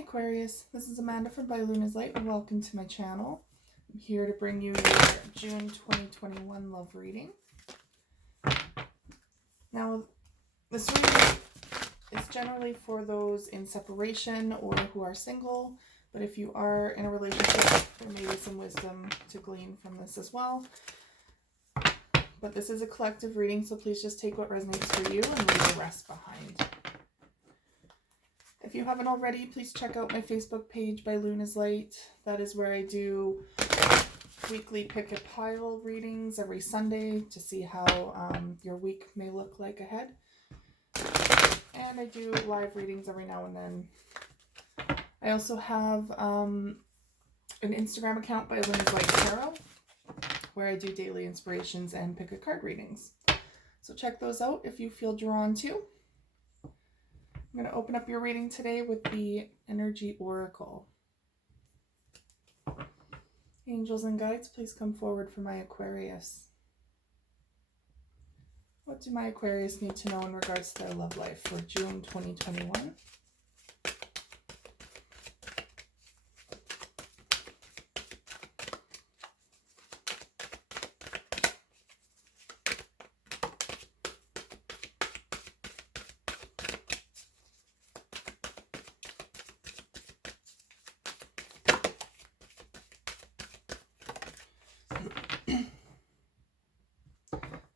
Aquarius, this is Amanda from By Luna's Light, and welcome to my channel. I'm here to bring you your June 2021 love reading. Now, this reading is generally for those in separation or who are single, but if you are in a relationship, there may be some wisdom to glean from this as well. But this is a collective reading, so please just take what resonates for you and leave the rest behind. If you haven't already, please check out my Facebook page, By Luna's Light. That is where I do weekly pick a pile readings every Sunday to see how your week may look like ahead. And I do live readings every now and then. I also have an Instagram account, By Luna's Light Tarot, where I do daily inspirations and pick a card readings. So check those out if you feel drawn to. I'm going to open up your reading today with the Energy Oracle. Angels and guides, please come forward for my Aquarius. What do my Aquarius need to know in regards to their love life for June 2021?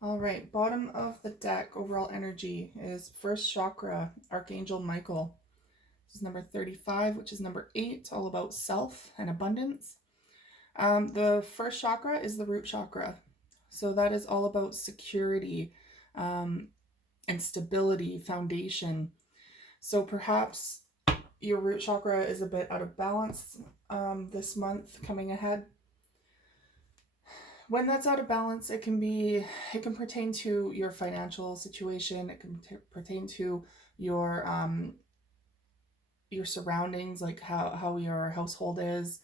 All right, bottom of the deck, overall energy is first chakra, Archangel Michael. This is number 35, which is number 8, all about self and abundance. The first chakra is the root chakra. So that is all about security and stability, foundation. So perhaps your root chakra is a bit out of balance this month coming ahead. When that's out of balance, it can pertain to your financial situation. It can pertain to your surroundings, like how your household is.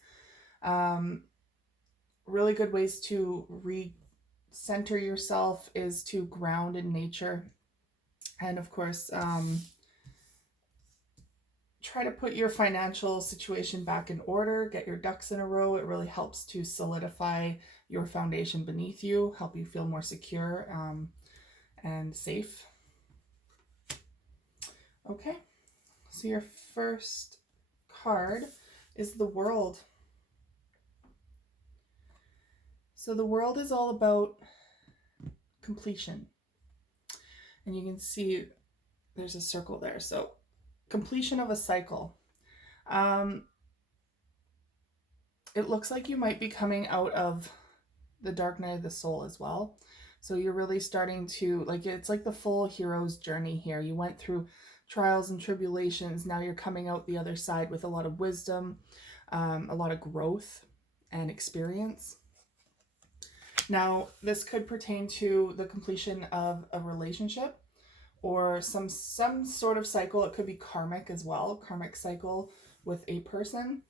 Really good ways to recenter yourself is to ground in nature. And of course, try to put your financial situation back in order, get your ducks in a row. It really helps to solidify your foundation beneath you, help you feel more secure and safe. Okay, so your first card is the World. So the World is all about completion. And you can see there's a circle there. So completion of a cycle. It looks like you might be coming out of the dark night of the soul as well. So you're really starting to, it's like the full hero's journey here. You went through trials and tribulations. Now you're coming out the other side with a lot of wisdom, a lot of growth and experience. Now, this could pertain to the completion of a relationship or some sort of cycle. It could be karmic as well, karmic cycle with a person,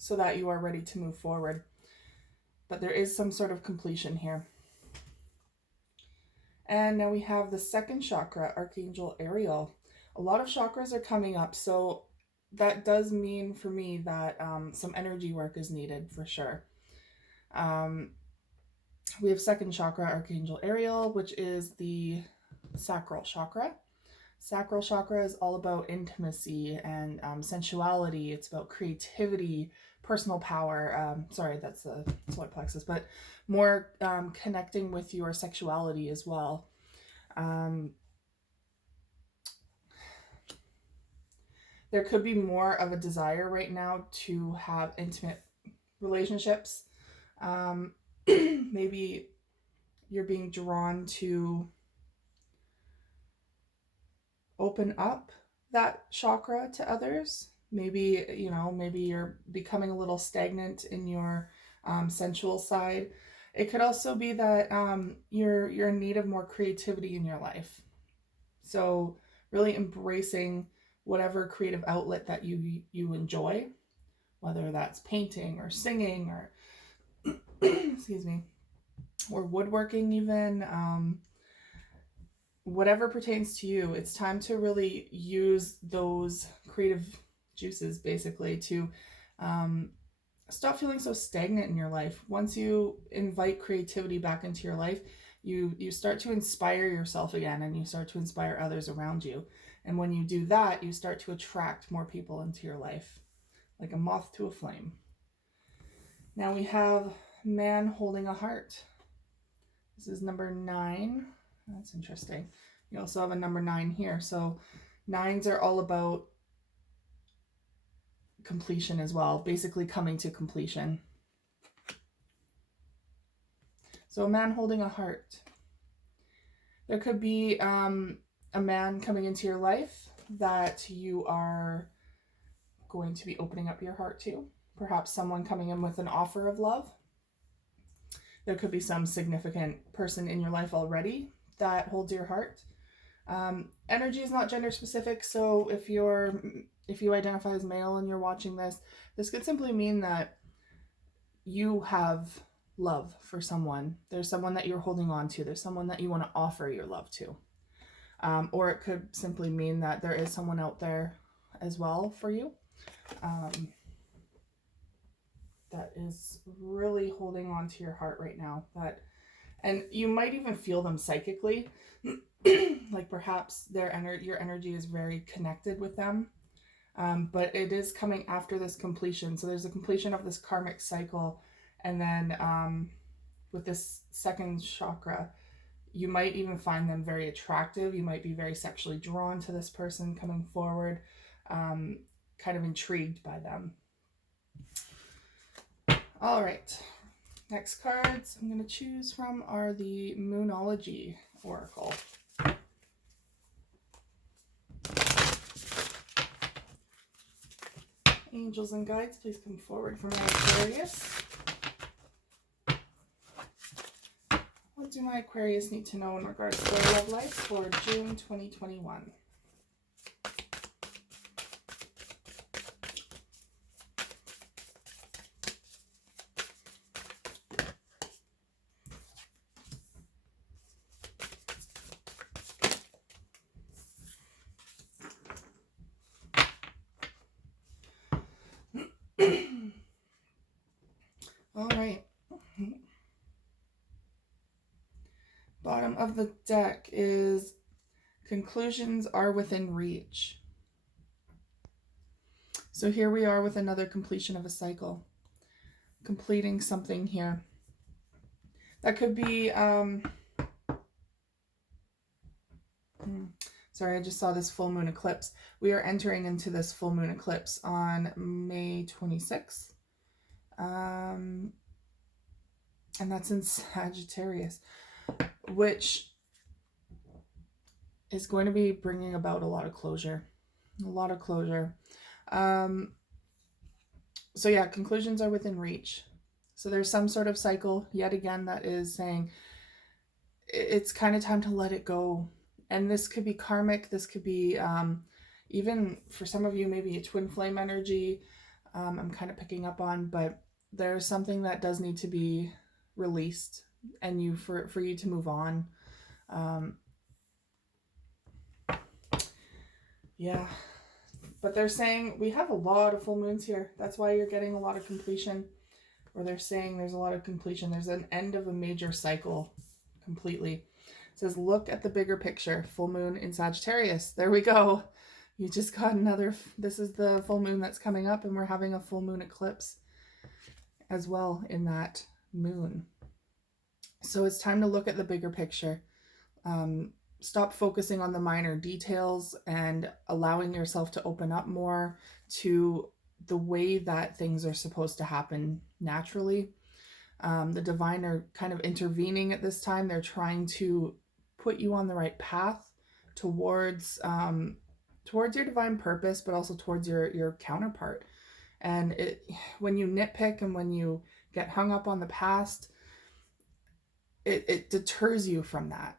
so that you are ready to move forward. But there is some sort of completion here. And now we have the second chakra, Archangel Ariel. A lot of chakras are coming up, so that does mean for me that some energy work is needed for sure. We have second chakra, Archangel Ariel, which is the sacral chakra. Sacral chakra is all about intimacy and sensuality. It's about creativity, personal power. That's the solar plexus, but more connecting with your sexuality as well. There could be more of a desire right now to have intimate relationships. Maybe you're being drawn to open up that chakra to others. Maybe you're becoming a little stagnant in your sensual side. It could also be that you're in need of more creativity in your life. So really embracing whatever creative outlet that you enjoy, whether that's painting or singing or excuse me, or woodworking even. whatever pertains to you, it's time to really use those creative juices basically to stop feeling so stagnant in your life. Once you invite creativity back into your life, you start to inspire yourself again, and you start to inspire others around you. And when you do that, you start to attract more people into your life, like a moth to a flame. Now we have man holding a heart. This is number 9. That's interesting. You also have a number 9 here. So 9s are all about completion as well, basically coming to completion. So a man holding a heart. There could be a man coming into your life that you are going to be opening up your heart to. Perhaps someone coming in with an offer of love. There could be some significant person in your life already that holds your heart. Energy is not gender specific, so if you identify as male and you're watching this, this could simply mean that you have love for someone. There's someone that you're holding on to. There's someone that you want to offer your love to. Or it could simply mean that there is someone out there as well for you that is really holding on to your heart right now. And you might even feel them psychically. Like perhaps your energy is very connected with them. But it is coming after this completion. So there's a completion of this karmic cycle. And then with this second chakra, you might even find them very attractive. You might be very sexually drawn to this person coming forward, kind of intrigued by them. All right. Next cards I'm going to choose from are the Moonology Oracle. Angels and guides, please come forward for my Aquarius. What do my Aquarius need to know in regards to their love life for June 2021? All right. Bottom of the deck is conclusions are within reach. So here we are with another completion of a cycle. Completing something here. That could be, sorry, I just saw this full moon eclipse. We are entering into this full moon eclipse on May 26th. And that's in Sagittarius, which is going to be bringing about a lot of closure. A lot of closure. So yeah, conclusions are within reach. So there's some sort of cycle, yet again, that is saying it's kind of time to let it go. And this could be karmic. This could be even for some of you, maybe a twin flame energy. I'm kind of picking up on, but there's something that does need to be released and for you to move on. Yeah. But they're saying we have a lot of full moons here. That's why you're getting a lot of completion. Or they're saying there's a lot of completion. There's an end of a major cycle completely. It says, look at the bigger picture. Full moon in Sagittarius. There we go. You just got another. This is the full moon that's coming up, and we're having a full moon eclipse as well in that moon. So it's time to look at the bigger picture. Stop focusing on the minor details and allowing yourself to open up more to the way that things are supposed to happen naturally. The divine are kind of intervening at this time. They're trying to put you on the right path towards your divine purpose, but also towards your counterpart. And when you nitpick and when you get hung up on the past, it deters you from that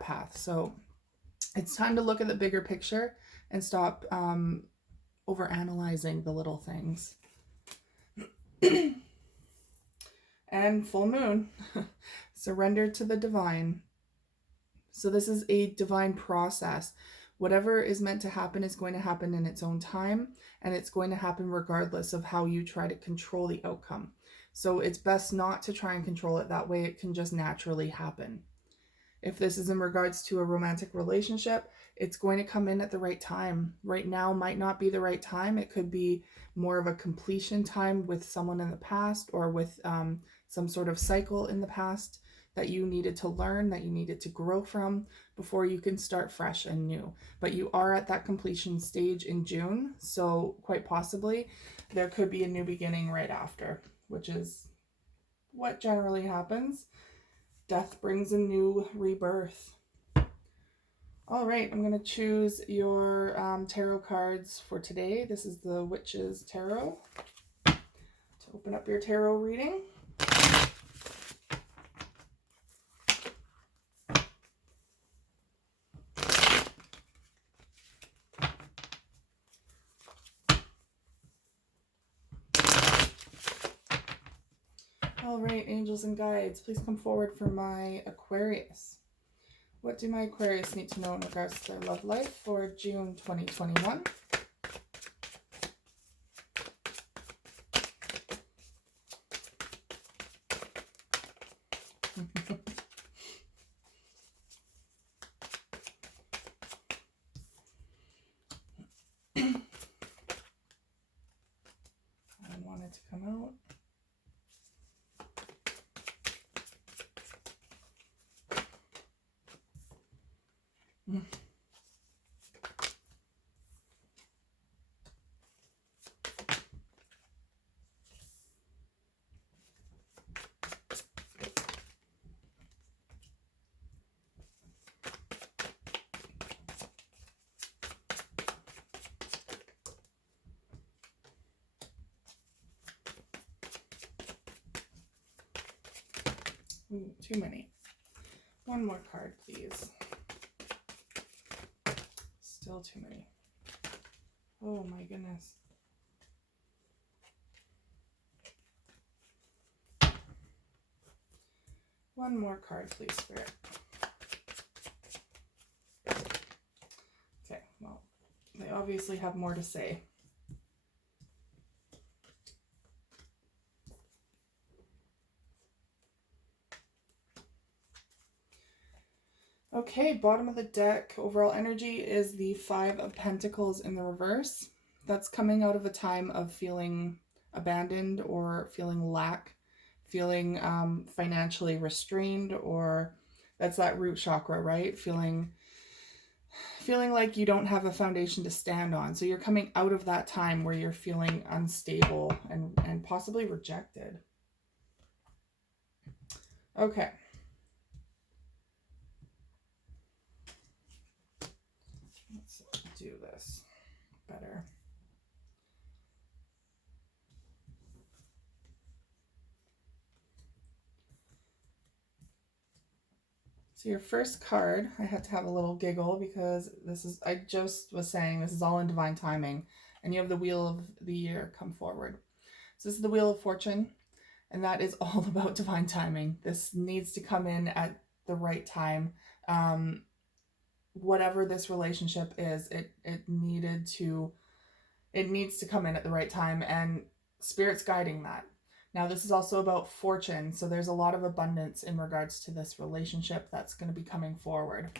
path. So it's time to look at the bigger picture and stop overanalyzing the little things. And full moon, surrender to the divine. So this is a divine process. Whatever is meant to happen is going to happen in its own time, and it's going to happen regardless of how you try to control the outcome. So it's best not to try and control it. That way it can just naturally happen. If this is in regards to a romantic relationship, it's going to come in at the right time. Right now might not be the right time. It could be more of a completion time with someone in the past, or with some sort of cycle in the past that you needed to learn, that you needed to grow from before you can start fresh and new. But you are at that completion stage in June, so quite possibly there could be a new beginning right after, which is what generally happens. Death brings a new rebirth. All right, I'm going to choose your tarot cards for today. This is the Witch's Tarot. To open up your tarot reading. All right, angels and guides, please come forward for my Aquarius. What do my Aquarius need to know in regards to their love life for June 2021? I want it to come out. Ooh, too many. One more card, please. Still too many. Oh my goodness. One more card, please, Spirit. Okay, well, they obviously have more to say. Okay, bottom of the deck, overall energy is the Five of Pentacles in the reverse. That's coming out of a time of feeling abandoned or feeling lack, feeling financially restrained, or that's that root chakra, right? Feeling like you don't have a foundation to stand on. So you're coming out of that time where you're feeling unstable and possibly rejected. Okay. Let's do this better. So your first card, I had to have a little giggle because this is, I just was saying, this is all in divine timing. And you have the Wheel of the Year come forward. So this is the Wheel of Fortune, and that is all about divine timing. This needs to come in at the right time. Whatever this relationship is, it needs to come in at the right time, and Spirit's guiding that. Now, this is also about fortune, so there's a lot of abundance in regards to this relationship that's going to be coming forward.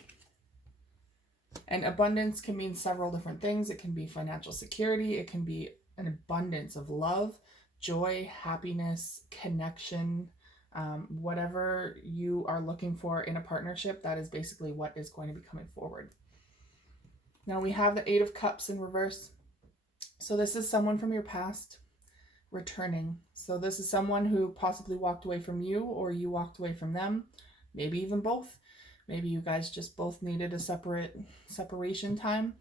And abundance can mean several different things. It can be financial security. It can be an abundance of love, joy, happiness, connection, whatever you are looking for in a partnership. That is basically what is going to be coming forward. Now we have the Eight of Cups in reverse. So this is someone from your past returning. So this is someone who possibly walked away from you, or you walked away from them, maybe even both. Maybe you guys just both needed a separation time.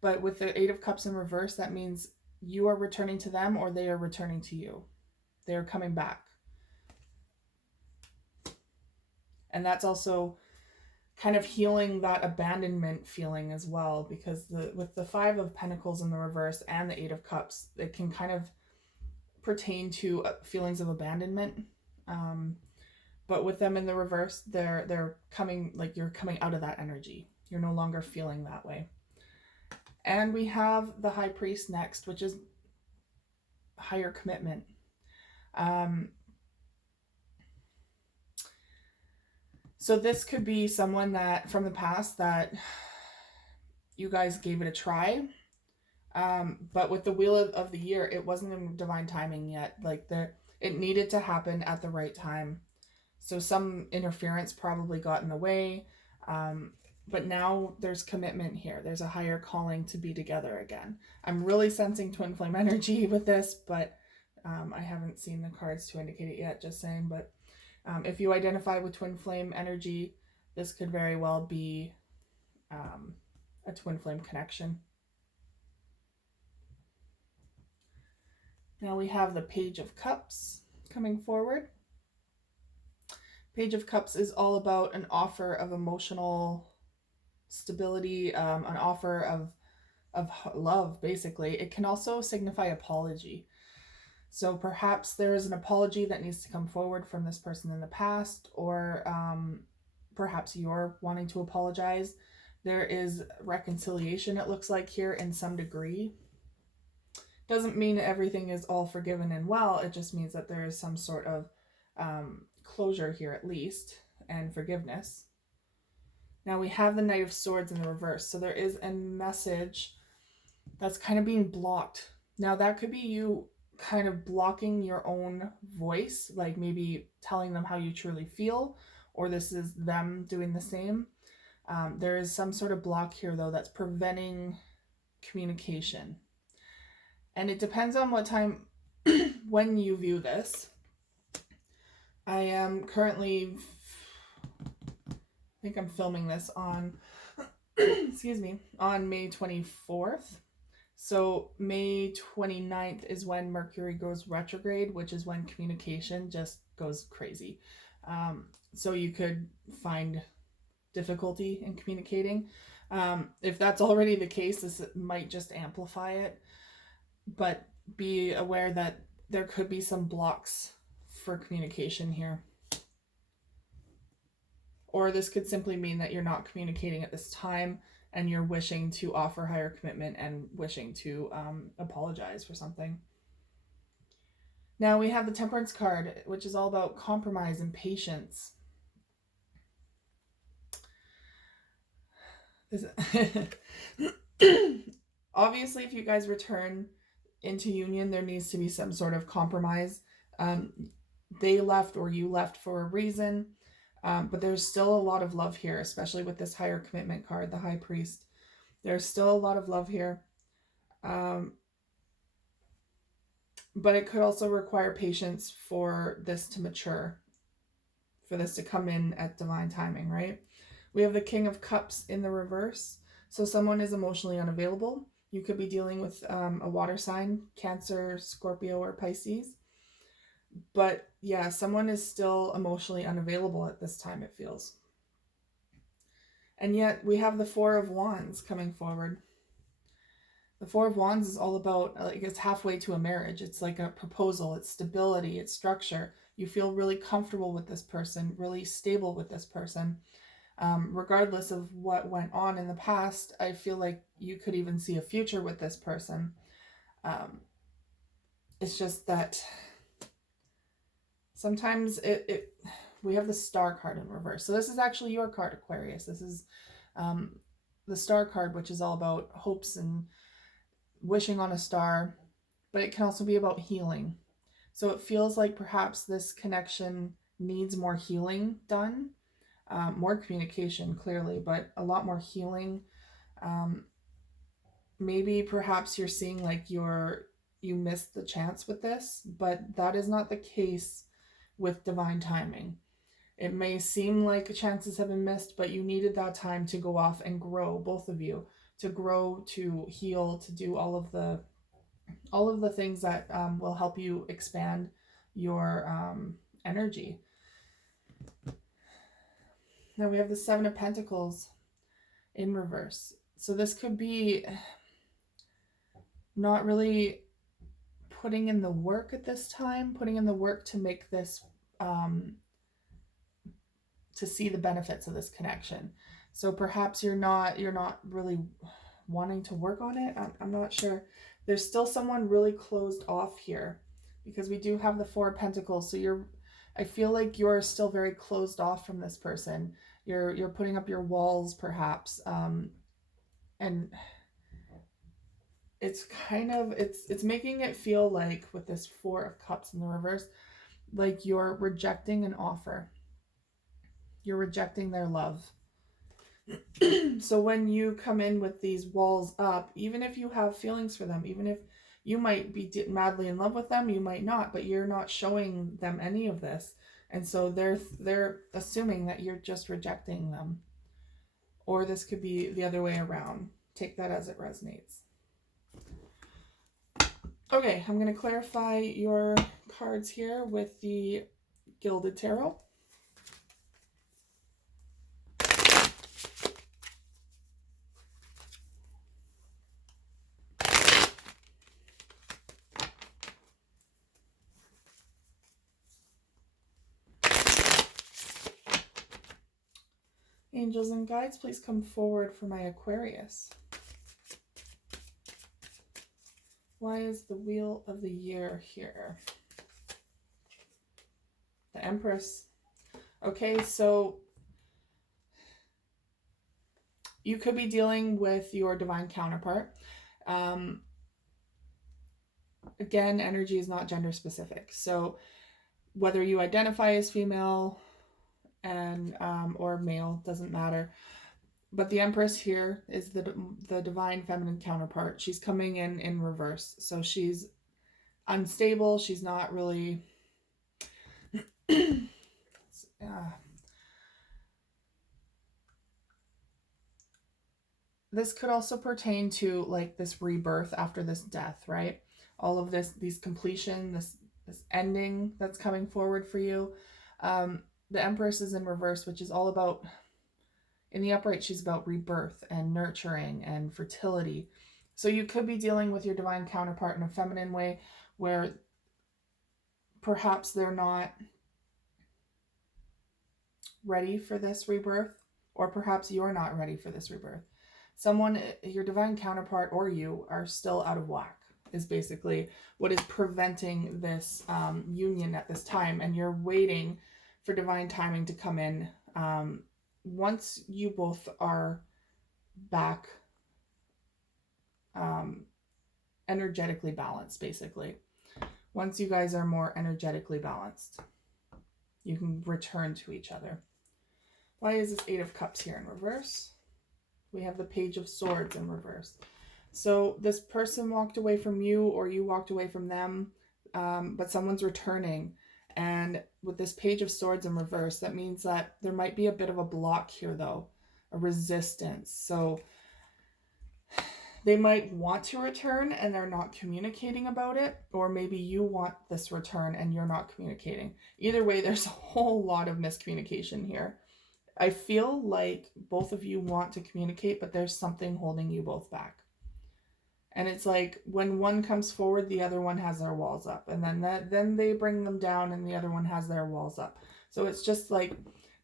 But with the Eight of Cups in reverse, that means you are returning to them, or they are returning to you. They are coming back. And that's also kind of healing that abandonment feeling as well, because with the Five of Pentacles in the reverse and the Eight of Cups, it can kind of pertain to feelings of abandonment. But with them in the reverse, they're coming, like you're coming out of that energy. You're no longer feeling that way. And we have the High Priest next, which is higher commitment. So this could be someone that from the past that you guys gave it a try. But with the Wheel of the Year, it wasn't in divine timing yet. Like it needed to happen at the right time. So some interference probably got in the way. But now there's commitment here. There's a higher calling to be together again. I'm really sensing twin flame energy with this, but I haven't seen the cards to indicate it yet, just saying. But if you identify with twin flame energy, this could very well be a twin flame connection. Now we have the Page of Cups coming forward. Page of Cups is all about an offer of emotional stability, an offer of love, basically. It can also signify apology. So perhaps there is an apology that needs to come forward from this person in the past, or perhaps you're wanting to apologize. There is reconciliation, it looks like here, in some degree. Doesn't mean everything is all forgiven and well. It just means that there is some sort of closure here, at least, and forgiveness. Now we have the Knight of Swords in the reverse. So there is a message that's kind of being blocked. Now that could be you kind of blocking your own voice, like maybe telling them how you truly feel, or this is them doing the same. There is some sort of block here, though, that's preventing communication. And it depends on what time, when you view this. I am currently, I think I'm filming this on, excuse me, on May 24th. So May 29th is when Mercury goes retrograde, which is when communication just goes crazy. So you could find difficulty in communicating. If that's already the case, this might just amplify it. But be aware that there could be some blocks for communication here. Or this could simply mean that you're not communicating at this time and you're wishing to offer higher commitment and wishing to apologize for something. Now we have the Temperance card, which is all about compromise and patience. Obviously, if you guys return into union, there needs to be some sort of compromise. They left or you left for a reason, but there's still a lot of love here, especially with this higher commitment card, the High Priest. There's still a lot of love here. But it could also require patience for this to mature, for this to come in at divine timing, right? We have the King of Cups in the reverse. So someone is emotionally unavailable. You could be dealing with a water sign, Cancer, Scorpio, or Pisces. But yeah, someone is still emotionally unavailable at this time, it feels. And yet we have the Four of Wands coming forward. The Four of Wands is all about, like, it's halfway to a marriage. It's like a proposal. It's stability. It's structure. You feel really comfortable with this person, really stable with this person. Regardless of what went on in the past, I feel like you could even see a future with this person. It's just that sometimes we have the Star card in reverse. So this is actually your card, Aquarius. This is the Star card, which is all about hopes and wishing on a star, but it can also be about healing. So it feels like perhaps this connection needs more healing done. More communication, clearly, but a lot more healing. Maybe perhaps you're seeing like you missed the chance with this, but that is not the case with divine timing. It may seem like chances have been missed, but you needed that time to go off and grow, both of you, to grow, to heal, to do all of the things that will help you expand your energy. Now we have the Seven of Pentacles in reverse. So this could be not really putting in the work at this time, putting in the work to make this to see the benefits of this connection. So perhaps you're not really wanting to work on it. I'm not sure. There's still someone really closed off here, because we do have the Four of Pentacles. So I feel like you're still very closed off from this person. You're putting up your walls perhaps, and it's kind of, it's making it feel like, with this Four of Cups in the reverse, like you're rejecting an offer. You're rejecting their love. So when you come in with these walls up, even if you have feelings for them, even if you might be madly in love with them, you might not, but you're not showing them any of this. And so they're assuming that you're just rejecting them. Or this could be the other way around. Take that as it resonates. Okay, I'm going to clarify your cards here with the Gilded Tarot. Angels and guides, please come forward for my Aquarius. Why is the Wheel of the Year here? The Empress. Okay, so you could be dealing with your divine counterpart. Again, energy is not gender specific. So whether you identify as female and or male, doesn't matter. But the Empress here is the divine feminine counterpart. She's coming in reverse. So she's unstable. She's not really... This could also pertain to like this rebirth after this death, right? All of these completion, this ending that's coming forward for you. The Empress is in reverse, which is all about... In the upright, she's about rebirth and nurturing and fertility. So you could be dealing with your divine counterpart in a feminine way, where perhaps they're not ready for this rebirth, or perhaps you're not ready for this rebirth. Someone, your divine counterpart or you, are still out of whack, is basically what is preventing this union at this time. And you're waiting for divine timing to come in. Once you both are back energetically balanced, basically. Once you guys are more energetically balanced, you can return to each other. Why is this Eight of Cups here in reverse? We have the Page of Swords in reverse. So this person walked away from you, or you walked away from them, but someone's returning. And with this Page of Swords in reverse, that means that there might be a bit of a block here, though, a resistance. So they might want to return and they're not communicating about it, or maybe you want this return and you're not communicating. Either way, there's a whole lot of miscommunication here. I feel like both of you want to communicate, but there's something holding you both back. And it's like when one comes forward, the other one has their walls up, and then they bring them down and the other one has their walls up. So it's just like,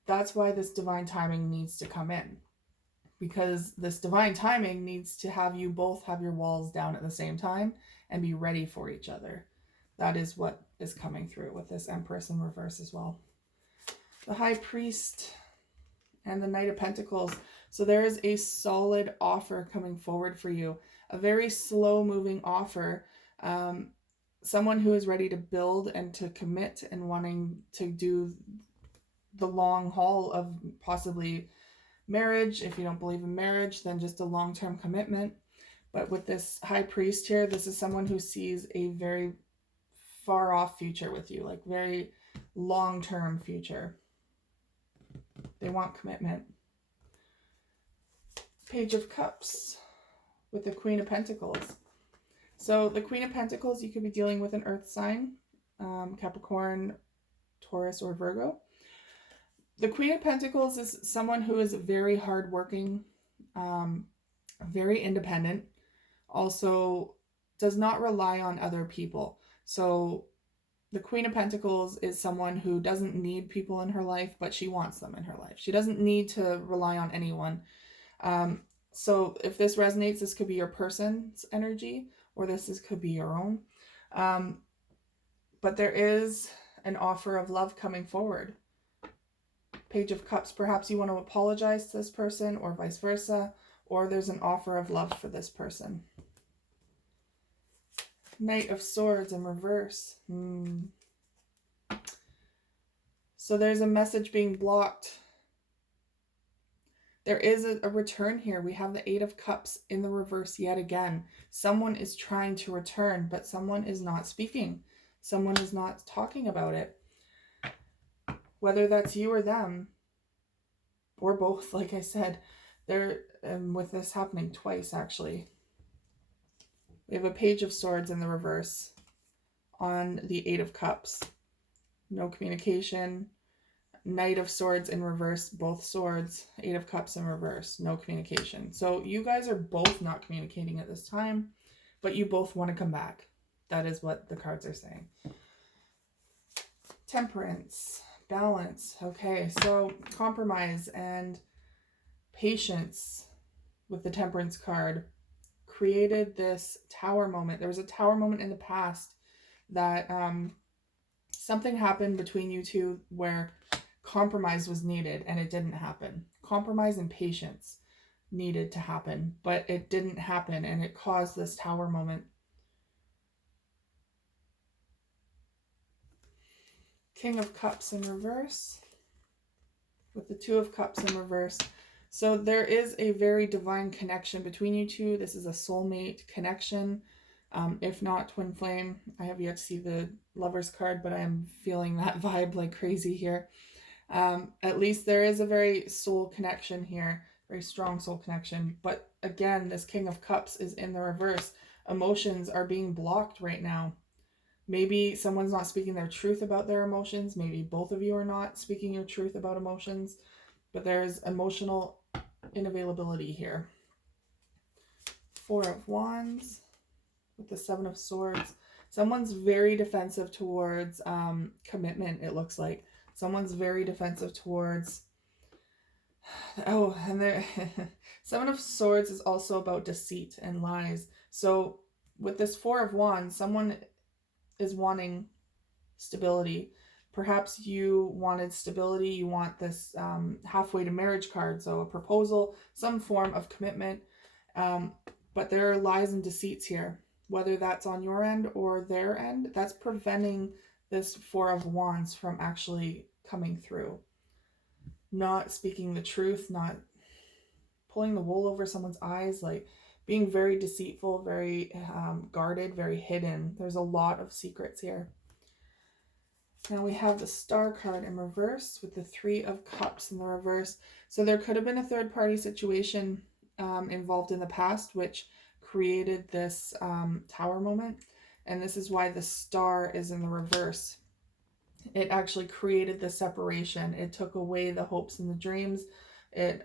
that's why this divine timing needs to come in. Because this divine timing needs to have you both have your walls down at the same time and be ready for each other. That is what is coming through with this Empress in reverse as well. The High Priest and the Knight of Pentacles. So there is a solid offer coming forward for you. A very slow moving offer. Someone who is ready to build and to commit and wanting to do the long haul of possibly marriage. If you don't believe in marriage, then just a long-term commitment. But with this High Priest here, this is someone who sees a very far off future with you, like very long-term future. They want commitment. Page of Cups with the Queen of Pentacles. So the Queen of Pentacles, you could be dealing with an earth sign, Capricorn, Taurus, or Virgo. The Queen of Pentacles is someone who is very hardworking, very independent, also does not rely on other people. So The Queen of Pentacles is someone who doesn't need people in her life, but she wants them in her life. She doesn't need to rely on anyone. So if this resonates, this could be your person's energy, or could be your own. But there is an offer of love coming forward. Page of Cups, perhaps you want to apologize to this person, or vice versa, or there's an offer of love for this person. Knight of Swords in reverse. So there's a message being blocked. There is a return here. We have the Eight of Cups in the reverse yet again. Someone is trying to return, but someone is not speaking. Someone is not talking about it. Whether that's you or them, or both, like I said, with this happening twice, actually. We have a Page of Swords in the reverse on the Eight of Cups. No communication. Knight of Swords in reverse, both swords. Eight of Cups in reverse, no communication. So you guys are both not communicating at this time, but you both want to come back. That is what the cards are saying. Temperance, balance. Okay, so compromise and patience with the Temperance card created this tower moment. There was a tower moment in the past that something happened between you two where compromise was needed and it didn't happen. Compromise and patience needed to happen, but it didn't happen, and it caused this tower moment. King of Cups in reverse with the Two of Cups in reverse. So there is a very divine connection between you two. This is a soulmate connection. If not twin flame. I have yet to see the Lover's card, but I am feeling that vibe like crazy here. At least there is a very soul connection here, very strong soul connection. But again, this King of Cups is in the reverse. Emotions are being blocked right now. Maybe someone's not speaking their truth about their emotions. Maybe both of you are not speaking your truth about emotions. But there's emotional unavailability here. Four of Wands with the Seven of Swords. Someone's very defensive towards commitment, it looks like. Someone's very defensive towards... Oh, and there... Seven of Swords is also about deceit and lies. So with this Four of Wands, someone is wanting stability. Perhaps you wanted stability. You want this halfway to marriage card. So a proposal, some form of commitment. But there are lies and deceits here. Whether that's on your end or their end, that's preventing this Four of Wands from actually coming through. Not speaking the truth, not pulling the wool over someone's eyes, like being very deceitful, very guarded, very hidden. There's a lot of secrets here. Now we have the Star card in reverse with the Three of Cups in the reverse. So there could have been a third party situation involved in the past, which created this tower moment. And this is why the Star is in the reverse. It actually created the separation. It took away the hopes and the dreams. It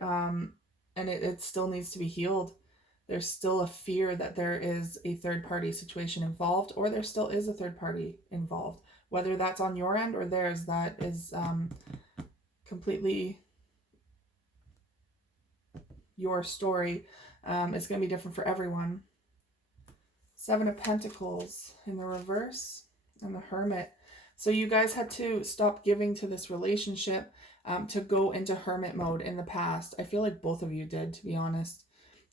still needs to be healed. There's still a fear that there is a third party situation involved, or there still is a third party involved. Whether that's on your end or theirs, that is completely your story. It's going to be different for everyone. Seven of Pentacles in the reverse and the Hermit. So you guys had to stop giving to this relationship to go into hermit mode in the past. I feel like both of you did, to be honest.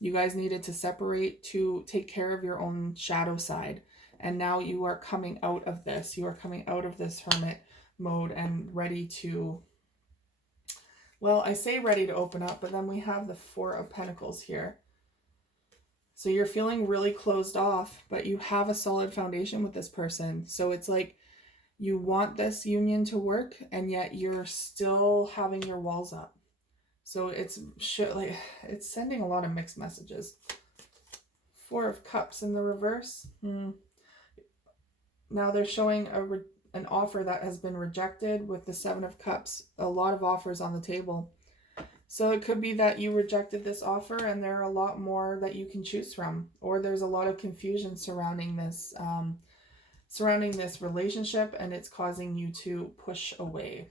You guys needed to separate to take care of your own shadow side. And now you are coming out of this. You are coming out of this hermit mode and ready to... Well, I say ready to open up, but then we have the Four of Pentacles here. So you're feeling really closed off, but you have a solid foundation with this person. So it's like you want this union to work, and yet you're still having your walls up. So it's sending a lot of mixed messages. Four of Cups in the reverse. Now they're showing an offer that has been rejected with the Seven of Cups. A lot of offers on the table. So it could be that you rejected this offer and there are a lot more that you can choose from. Or there's a lot of confusion surrounding this surrounding this relationship, and it's causing you to push away.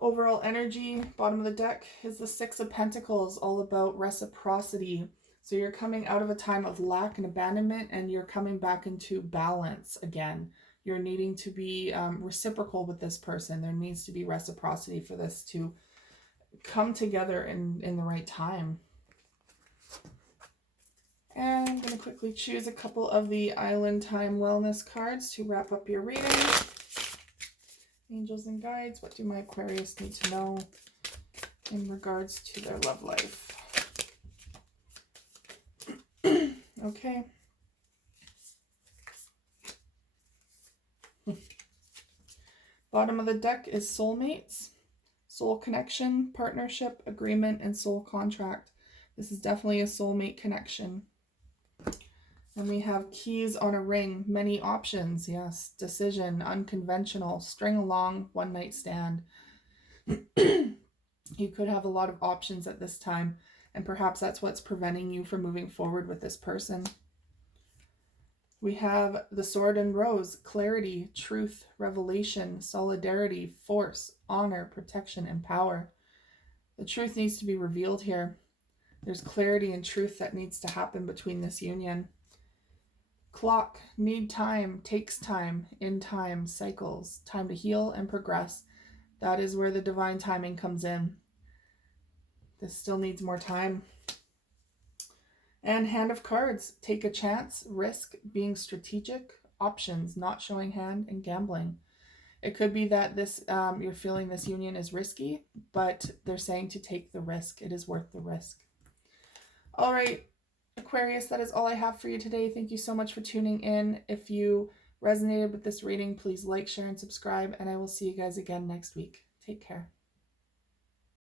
Overall energy, bottom of the deck, is the Six of Pentacles, all about reciprocity. So you're coming out of a time of lack and abandonment, and you're coming back into balance again. You're needing to be reciprocal with this person. There needs to be reciprocity for this to come together in the right time. And I'm going to quickly choose a couple of the Island Time Wellness cards to wrap up your reading. Angels and guides, what do my Aquarius need to know in regards to their love life? Okay. Bottom of the deck is soulmates, soul connection, partnership, agreement, and soul contract. This is definitely a soulmate connection. And we have keys on a ring, many options, yes, decision, unconventional, string along, one night stand. You could have a lot of options at this time, and perhaps that's what's preventing you from moving forward with this person. We have the Sword and Rose, clarity, truth, revelation, solidarity, force, honor, protection, and power. The truth needs to be revealed here. There's clarity and truth that needs to happen between this union. Clock, need time, takes time, in time, cycles, time to heal and progress. That is where the divine timing comes in. This still needs more time. And Hand of Cards, take a chance, risk, being strategic, options, not showing hand, and gambling. It could be that this you're feeling this union is risky, but they're saying to take the risk. It is worth the risk. All right, Aquarius, that is all I have for you today. Thank you so much for tuning in. If you resonated with this reading, please like, share, and subscribe, and I will see you guys again next week. Take care.